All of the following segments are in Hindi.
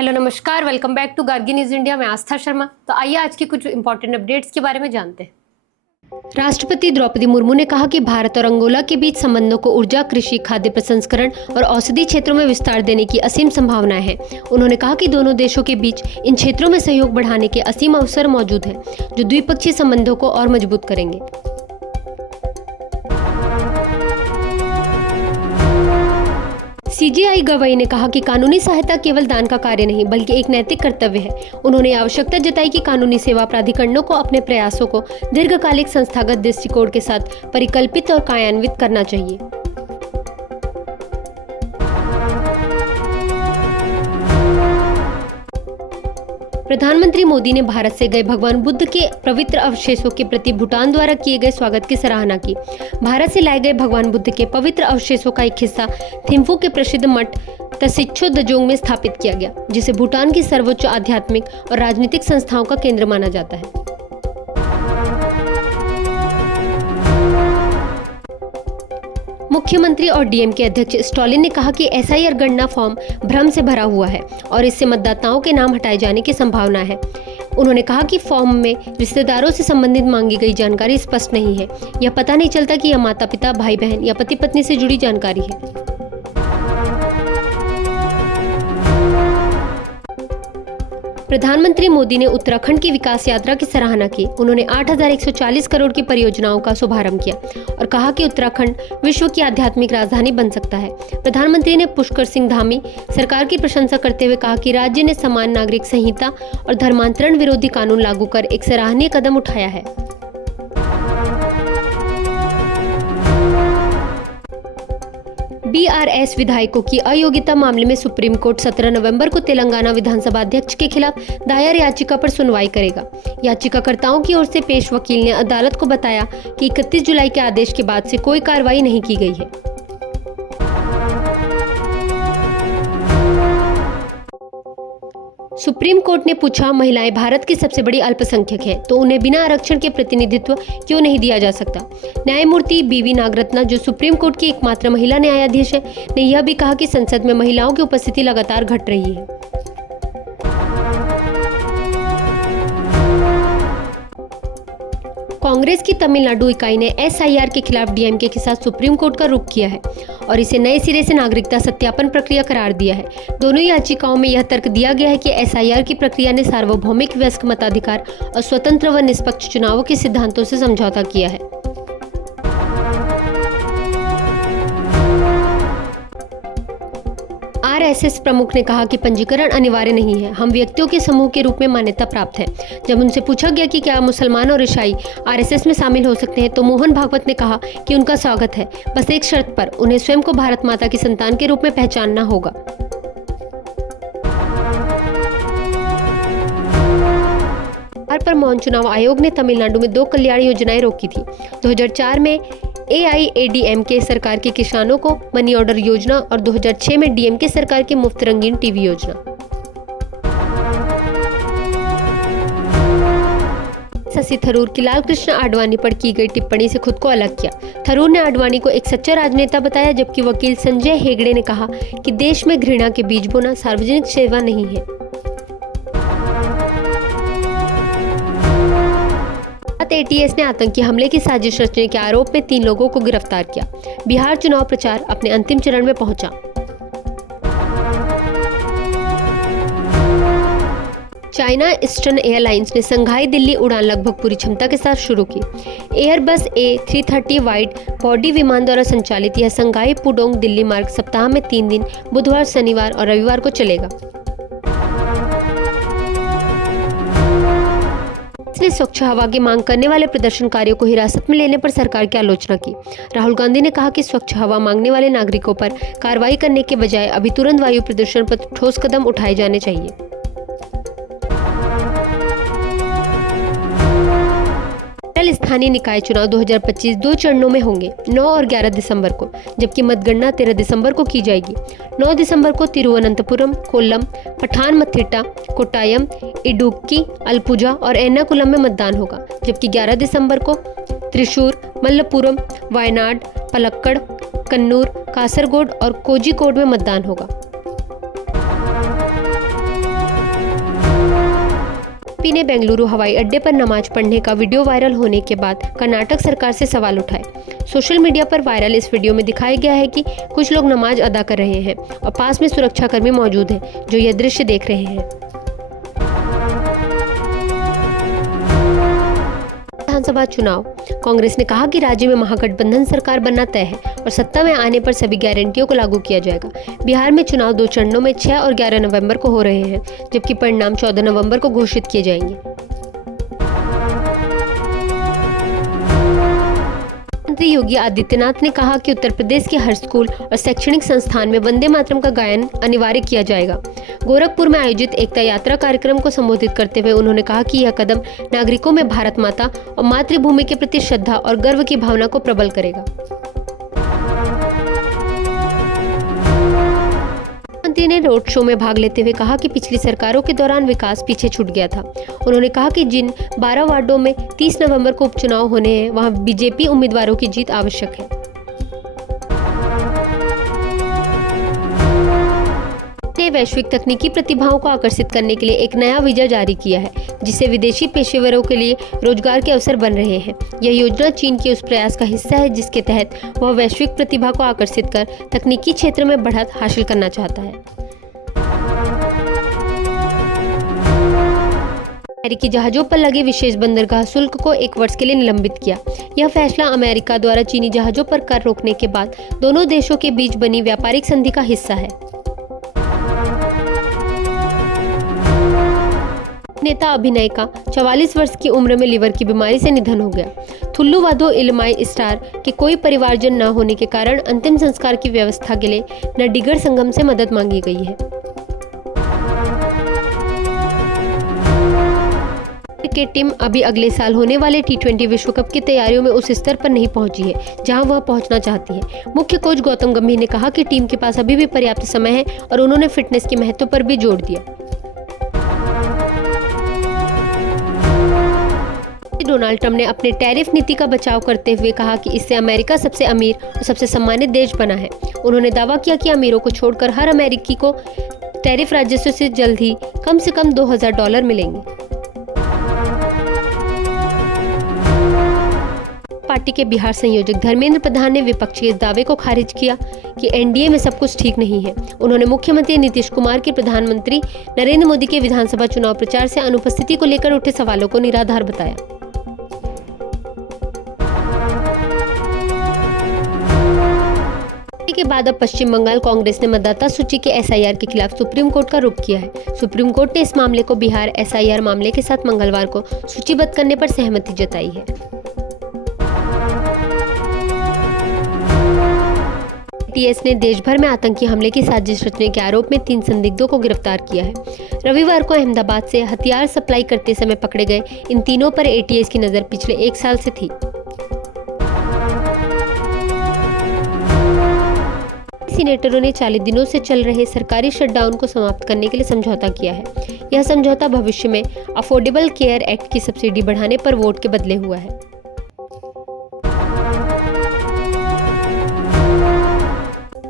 हेलो नमस्कार, welcome back to Gargi news India. मैं आस्था शर्मा। तो आइए आज की कुछ इंपॉर्टेंट अपडेट्स के बारे में जानते हैं। राष्ट्रपति द्रौपदी मुर्मू ने कहा कि भारत और अंगोला के बीच संबंधों को ऊर्जा, कृषि, खाद्य प्रसंस्करण और औषधि क्षेत्रों में विस्तार देने की असीम संभावनाएं हैं। उन्होंने कहा कि दोनों देशों के बीच इन क्षेत्रों में सहयोग बढ़ाने के असीम अवसर मौजूद हैं, जो द्विपक्षीय संबंधों को और मजबूत करेंगे। सीजेआई गवाई ने कहा कि कानूनी सहायता केवल दान का कार्य नहीं बल्कि एक नैतिक कर्तव्य है। उन्होंने आवश्यकता जताई कि कानूनी सेवा प्राधिकरणों को अपने प्रयासों को दीर्घकालिक संस्थागत दृष्टिकोण के साथ परिकल्पित और कार्यान्वित करना चाहिए। प्रधानमंत्री मोदी ने भारत से गए भगवान बुद्ध के पवित्र अवशेषों के प्रति भूटान द्वारा किए गए स्वागत की सराहना की। भारत से लाए गए भगवान बुद्ध के पवित्र अवशेषों का एक हिस्सा थिम्फू के प्रसिद्ध मठ तसिच्छो दजोंग में स्थापित किया गया, जिसे भूटान की सर्वोच्च आध्यात्मिक और राजनीतिक संस्थाओं का केंद्र माना जाता है। मुख्यमंत्री और डीएमके अध्यक्ष स्टालिन ने कहा कि एसआईआर गणना फॉर्म भ्रम से भरा हुआ है और इससे मतदाताओं के नाम हटाए जाने की संभावना है। उन्होंने कहा कि फॉर्म में रिश्तेदारों से संबंधित मांगी गई जानकारी स्पष्ट नहीं है। यह पता नहीं चलता कि यह माता पिता, भाई बहन या पति पत्नी से जुड़ी जानकारी है। प्रधानमंत्री मोदी ने उत्तराखंड की विकास यात्रा की सराहना की। उन्होंने 8,140 करोड़ की परियोजनाओं का शुभारंभ किया और कहा कि उत्तराखंड विश्व की आध्यात्मिक राजधानी बन सकता है। प्रधानमंत्री ने पुष्कर सिंह धामी सरकार की प्रशंसा करते हुए कहा कि राज्य ने समान नागरिक संहिता और धर्मांतरण विरोधी कानून लागू कर एक सराहनीय कदम उठाया है। बीआरएस विधायकों की अयोग्यता मामले में सुप्रीम कोर्ट 17 नवंबर को तेलंगाना विधानसभा अध्यक्ष के खिलाफ दायर याचिका पर सुनवाई करेगा। याचिकाकर्ताओं की ओर से पेश वकील ने अदालत को बताया कि 31 जुलाई के आदेश के बाद से कोई कार्रवाई नहीं की गई है। सुप्रीम कोर्ट ने पूछा, महिलाएं भारत की सबसे बड़ी अल्पसंख्यक हैं, तो उन्हें बिना आरक्षण के प्रतिनिधित्व क्यों नहीं दिया जा सकता। न्यायमूर्ति बीवी नागरत्ना, जो सुप्रीम कोर्ट की एकमात्र महिला न्यायाधीश है, ने यह भी कहा कि संसद में महिलाओं की उपस्थिति लगातार घट रही है। कांग्रेस की तमिलनाडु इकाई ने एसआईआर के खिलाफ डीएमके के साथ सुप्रीम कोर्ट का रुख किया है और इसे नए सिरे से नागरिकता सत्यापन प्रक्रिया करार दिया है। दोनों याचिकाओं में यह तर्क दिया गया है कि एसआईआर की प्रक्रिया ने सार्वभौमिक वयस्क मताधिकार और स्वतंत्र व निष्पक्ष चुनावों के सिद्धांतों से समझौता किया है। आरएसएस प्रमुख ने कहा कि पंजीकरण अनिवार्य नहीं है, हम व्यक्तियों के समूह के रूप में मान्यता प्राप्त है। जब उनसे पूछा गया कि क्या मुसलमान और ईसाई आरएसएस में शामिल हो सकते हैं, तो मोहन भागवत ने कहा कि उनका स्वागत है, बस एक शर्त पर, उन्हें स्वयं को भारत माता की संतान के रूप में पहचानना होगा। पर मौन चुनाव आयोग ने तमिलनाडु में 2 कल्याण योजनाएं रोकी थी। 2004 में एआईएडीएमके सरकार के किसानों को मनी ऑर्डर योजना और 2006 में डीएमके सरकार की मुफ्त रंगीन टीवी योजना। शशि थरूर की लाल कृष्ण आडवाणी पर की गई टिप्पणी से खुद को अलग किया। थरूर ने आडवाणी को एक सच्चा राजनेता बताया, जबकि वकील संजय हेगड़े ने कहा कि देश में घृणा के बीज बोना सार्वजनिक सेवा नहीं है। एटीएस ने आतंकी हमले की साजिश रचने के आरोप में 3 लोगों को गिरफ्तार किया। बिहार चुनाव प्रचार अपने अंतिम चरण में पहुंचा। चाइना ईस्टर्न एयरलाइंस ने संघाई दिल्ली उड़ान लगभग पूरी क्षमता के साथ शुरू की। एयरबस A330 वाइड बॉडी विमान द्वारा संचालित यह संघाई पुडोंग दिल्ली मार्ग सप्ताह में 3 दिन बुधवार, शनिवार और रविवार को चलेगा। ने स्वच्छ हवा की मांग करने वाले प्रदर्शनकारियों को हिरासत में लेने पर सरकार की आलोचना की। राहुल गांधी ने कहा कि स्वच्छ हवा मांगने वाले नागरिकों पर कार्रवाई करने के बजाय अभी तुरंत वायु प्रदूषण पर ठोस कदम उठाए जाने चाहिए। स्थानीय निकाय चुनाव 2025 2 चरणों में होंगे, 9 और 11 दिसंबर को, जबकि मतगणना 13 दिसंबर को की जाएगी। 9 दिसंबर को तिरुवनंतपुरम, कोल्लम, पठानमथिट्टा, कोट्टायम, इडुक्की, अलपुझा और एर्नाकुलम में मतदान होगा, जबकि 11 दिसंबर को त्रिशूर, मल्लपुरम, वायनाड, पलक्कड़, कन्नूर, कासरगोड और कोझिकोड में मतदान होगा। बीजेपी ने बेंगलुरु हवाई अड्डे पर नमाज पढ़ने का वीडियो वायरल होने के बाद कर्नाटक सरकार से सवाल उठाए। सोशल मीडिया पर वायरल इस वीडियो में दिखाया गया है कि कुछ लोग नमाज अदा कर रहे हैं और पास में सुरक्षाकर्मी मौजूद हैं जो यह दृश्य देख रहे हैं। विधानसभा चुनाव। कांग्रेस ने कहा कि राज्य में महागठबंधन सरकार बनना तय है और सत्ता में आने पर सभी गारंटियों को लागू किया जाएगा। बिहार में चुनाव 2 चरणों में 6 और 11 नवंबर को हो रहे हैं, जबकि परिणाम 14 नवंबर को घोषित किए जाएंगे। मुख्यमंत्री योगी आदित्यनाथ ने कहा कि उत्तर प्रदेश के हर स्कूल और शैक्षणिक संस्थान में वंदे मातरम का गायन अनिवार्य किया जाएगा। गोरखपुर में आयोजित एकता यात्रा कार्यक्रम को संबोधित करते हुए उन्होंने कहा कि यह कदम नागरिकों में भारत माता और मातृभूमि के प्रति श्रद्धा और गर्व की भावना को प्रबल करेगा। मुख्यमंत्री ने रोड शो में भाग लेते हुए कहा कि पिछली सरकारों के दौरान विकास पीछे छूट गया था। उन्होंने कहा कि जिन 12 वार्डों में 30 नवंबर को उपचुनाव होने हैं, वहां बीजेपी उम्मीदवारों की जीत आवश्यक है। ने वैश्विक तकनीकी प्रतिभाओं को आकर्षित करने के लिए एक नया वीजा जारी किया है, जिससे विदेशी पेशेवरों के लिए रोजगार के अवसर बन रहे हैं। यह योजना चीन के उस प्रयास का हिस्सा है जिसके तहत वह वैश्विक प्रतिभा को आकर्षित कर तकनीकी क्षेत्र में बढ़त हासिल करना चाहता है। अमेरिकी जहाजों पर लगे विशेष बंदरगाह शुल्क को 1 वर्ष के लिए निलंबित किया। यह फैसला अमेरिका द्वारा चीनी जहाजों पर कर रोकने के बाद दोनों देशों के बीच बनी व्यापारिक संधि का हिस्सा है। नेता अभिनय का 44 वर्ष की उम्र में लिवर की बीमारी से निधन हो गया। थुल्लु वाधो इलमाई स्टार के कोई परिवारजन न होने के कारण अंतिम संस्कार की व्यवस्था के लिए नडिगड़ संगम से मदद मांगी गई है। क्रिकेट टीम अभी अगले साल होने वाले T20 विश्व कप की तैयारियों में उस स्तर पर नहीं पहुंची है जहां वह पहुंचना चाहती है। मुख्य कोच गौतम गंभीर ने कहा कि टीम के पास अभी भी पर्याप्त समय है और उन्होंने फिटनेस के महत्व पर भी जोर दिया। डोनाल्ड ट्रंप ने अपने टैरिफ नीति का बचाव करते हुए कहा कि इससे अमेरिका सबसे अमीर और सबसे सम्मानित देश बना है। उन्होंने दावा किया कि अमीरों को छोड़कर हर अमेरिकी को टैरिफ राजस्व से जल्द ही कम से कम $2000 मिलेंगे। पार्टी के बिहार संयोजक धर्मेंद्र प्रधान ने विपक्ष के इस दावे को खारिज किया कि एनडीए में सब कुछ ठीक नहीं है। उन्होंने मुख्यमंत्री नीतीश कुमार की प्रधानमंत्री नरेंद्र मोदी के विधानसभा चुनाव प्रचार से अनुपस्थिति को लेकर उठे सवालों को निराधार बताया। के बाद अब पश्चिम बंगाल कांग्रेस ने मतदाता सूची के SIR के खिलाफ सुप्रीम कोर्ट का रुख किया है। सुप्रीम कोर्ट ने इस मामले को बिहार SIR मामले के साथ मंगलवार को सूचीबद्ध करने पर सहमति जताई है। ATS ने देश भर में आतंकी हमले की साजिश रचने के आरोप में 3 संदिग्धों को गिरफ्तार किया है। रविवार को अहमदाबाद से हथियार सप्लाई करते समय पकड़े गए इन तीनों पर ATS की नजर पिछले 1 साल से थी। सीनेटरों ने 40 दिनों से चल रहे सरकारी शटडाउन को समाप्त करने के लिए समझौता किया है। यह समझौता भविष्य में अफोर्डेबल केयर एक्ट की सब्सिडी बढ़ाने पर वोट के बदले हुआ है।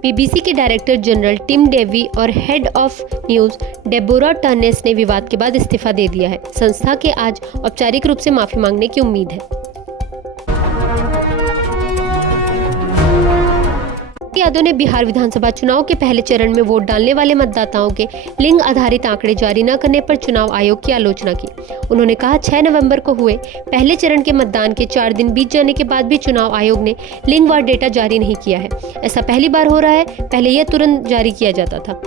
BBC के डायरेक्टर जनरल टिम डेवी और हेड ऑफ न्यूज डेबोरा टर्नेस ने विवाद के बाद इस्तीफा दे दिया है। संस्था के आज औपचारिक रूप से माफी मांगने की उम्मीद है। यादव ने बिहार विधानसभा चुनाव के पहले चरण में वोट डालने वाले मतदाताओं के लिंग आधारित आंकड़े जारी न करने पर चुनाव आयोग की आलोचना की। उन्होंने कहा 6 नवंबर को हुए पहले चरण के मतदान के 4 दिन बीत जाने के बाद भी चुनाव आयोग ने लिंगवार डेटा जारी नहीं किया है। ऐसा पहली बार हो रहा है, पहले यह तुरंत जारी किया जाता था।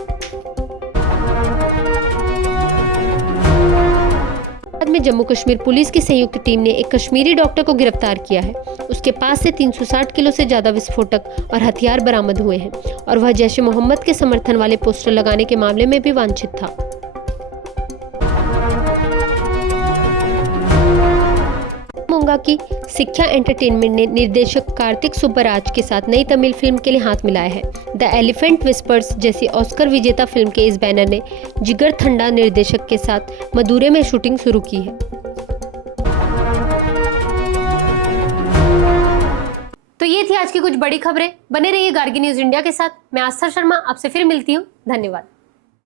बाद में जम्मू कश्मीर पुलिस की संयुक्त टीम ने एक कश्मीरी डॉक्टर को गिरफ्तार किया है। उसके पास से 360 किलो से ज्यादा विस्फोटक और हथियार बरामद हुए हैं और वह जैश-ए मोहम्मद के समर्थन वाले पोस्टर लगाने के मामले में भी वांछित था। मोंगा की शिक्षा एंटरटेनमेंट ने निर्देशक कार्तिक सुब्बराज के साथ नई तमिल फिल्म के लिए हाथ मिलाया है। द एलिफेंट विस्पर्स जैसी ऑस्कर विजेता फिल्म के इस बैनर ने जिगर थंडा निर्देशक के साथ मदुरै में शूटिंग शुरू की है। तो ये थी आज की कुछ बड़ी खबरें। बने रहिए गार्गी न्यूज इंडिया के साथ। मैं आस्था शर्मा आपसे फिर मिलती हूँ। धन्यवाद।